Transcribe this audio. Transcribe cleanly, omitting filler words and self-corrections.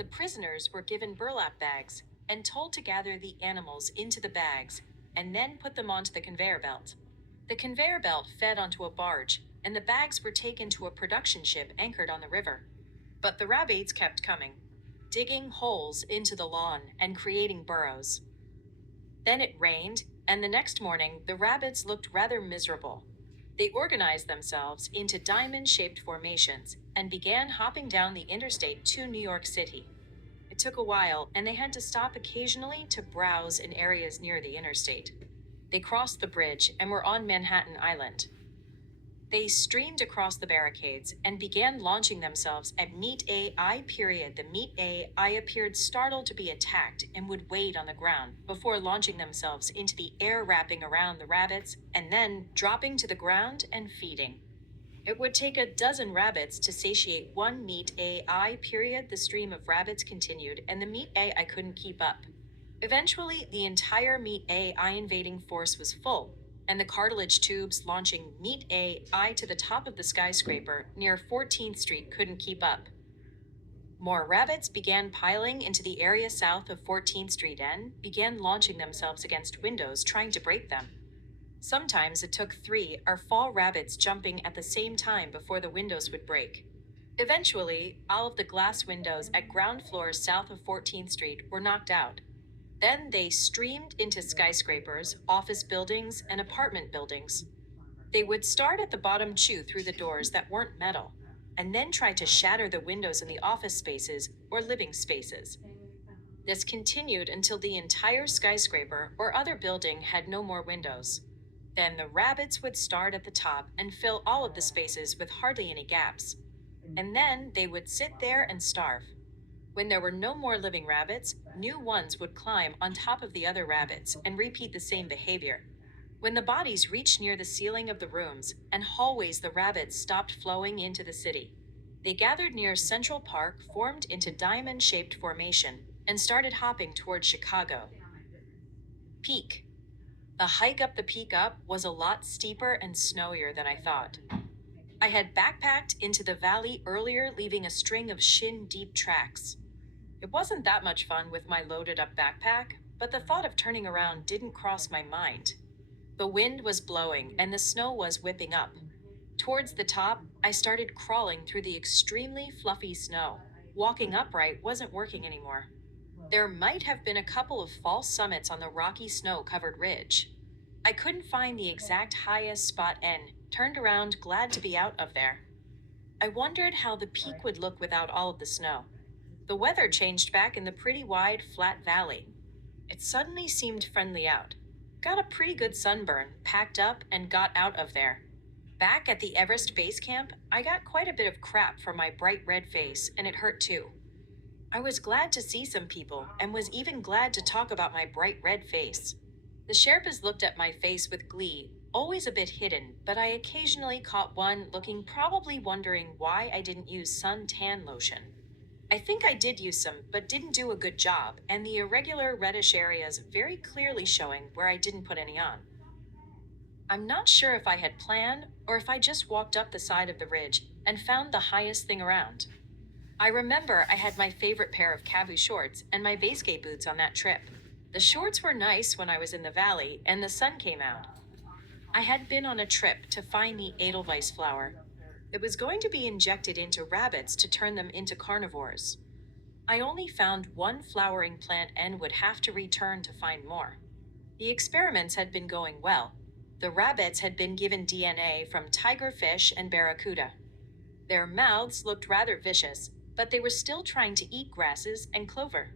The prisoners were given burlap bags and told to gather the animals into the bags and then put them onto the conveyor belt. The conveyor belt fed onto a barge, and the bags were taken to a production ship anchored on the river. But the rabbits kept coming, digging holes into the lawn and creating burrows. Then it rained, and the next morning the rabbits looked rather miserable. They organized themselves into diamond-shaped formations and began hopping down the interstate to New York City. It took a while, and they had to stop occasionally to browse in areas near the interstate. They crossed the bridge and were on Manhattan Island. They streamed across the barricades and began launching themselves at Meet AI. The Meet AI appeared startled to be attacked and would wait on the ground before launching themselves into the air, wrapping around the rabbits and then dropping to the ground and feeding. It would take a dozen rabbits to satiate one Meet AI. The stream of rabbits continued, and the Meet AI couldn't keep up. Eventually, the entire Meet AI invading force was full, and the cartilage tubes launching Meet AI to the top of the skyscraper near 14th Street couldn't keep up. More rabbits began piling into the area south of 14th Street and began launching themselves against windows, trying to break them. Sometimes it took 3 or 4 rabbits jumping at the same time before the windows would break. Eventually, all of the glass windows at ground floors south of 14th Street were knocked out. Then they streamed into skyscrapers, office buildings, and apartment buildings. They would start at the bottom, chew through the doors that weren't metal, and then try to shatter the windows in the office spaces or living spaces. This continued until the entire skyscraper or other building had no more windows. Then the rabbits would start at the top and fill all of the spaces with hardly any gaps. And then they would sit there and starve. When there were no more living rabbits, new ones would climb on top of the other rabbits and repeat the same behavior. When the bodies reached near the ceiling of the rooms and hallways, the rabbits stopped flowing into the city. They gathered near Central Park, formed into diamond-shaped formation, and started hopping toward Chicago. Peak. The hike up the peak up was a lot steeper and snowier than I thought. I had backpacked into the valley earlier, leaving a string of shin-deep tracks. It wasn't that much fun with my loaded-up backpack, but the thought of turning around didn't cross my mind. The wind was blowing and the snow was whipping up. Towards the top, I started crawling through the extremely fluffy snow. Walking upright wasn't working anymore. There might have been a couple of false summits on the rocky snow-covered ridge. I couldn't find the exact highest spot and turned around, glad to be out of there. I wondered how the peak would look without all of the snow. The weather changed back in the pretty wide, flat valley. It suddenly seemed friendly out. Got a pretty good sunburn, packed up, and got out of there. Back at the Everest Base Camp, I got quite a bit of crap for my bright red face, and it hurt too. I was glad to see some people, and was even glad to talk about my bright red face. The Sherpas looked at my face with glee, always a bit hidden, but I occasionally caught one looking, probably wondering why I didn't use suntan lotion. I think I did use some, but didn't do a good job, and the irregular reddish areas very clearly showing where I didn't put any on. I'm not sure if I had planned, or if I just walked up the side of the ridge and found the highest thing around. I remember I had my favorite pair of Kabu shorts and my Vasquez boots on that trip. The shorts were nice when I was in the valley and the sun came out. I had been on a trip to find the Edelweiss flower. It was going to be injected into rabbits to turn them into carnivores. I only found one flowering plant and would have to return to find more. The experiments had been going well. The rabbits had been given DNA from tigerfish and barracuda. Their mouths looked rather vicious, but they were still trying to eat grasses and clover.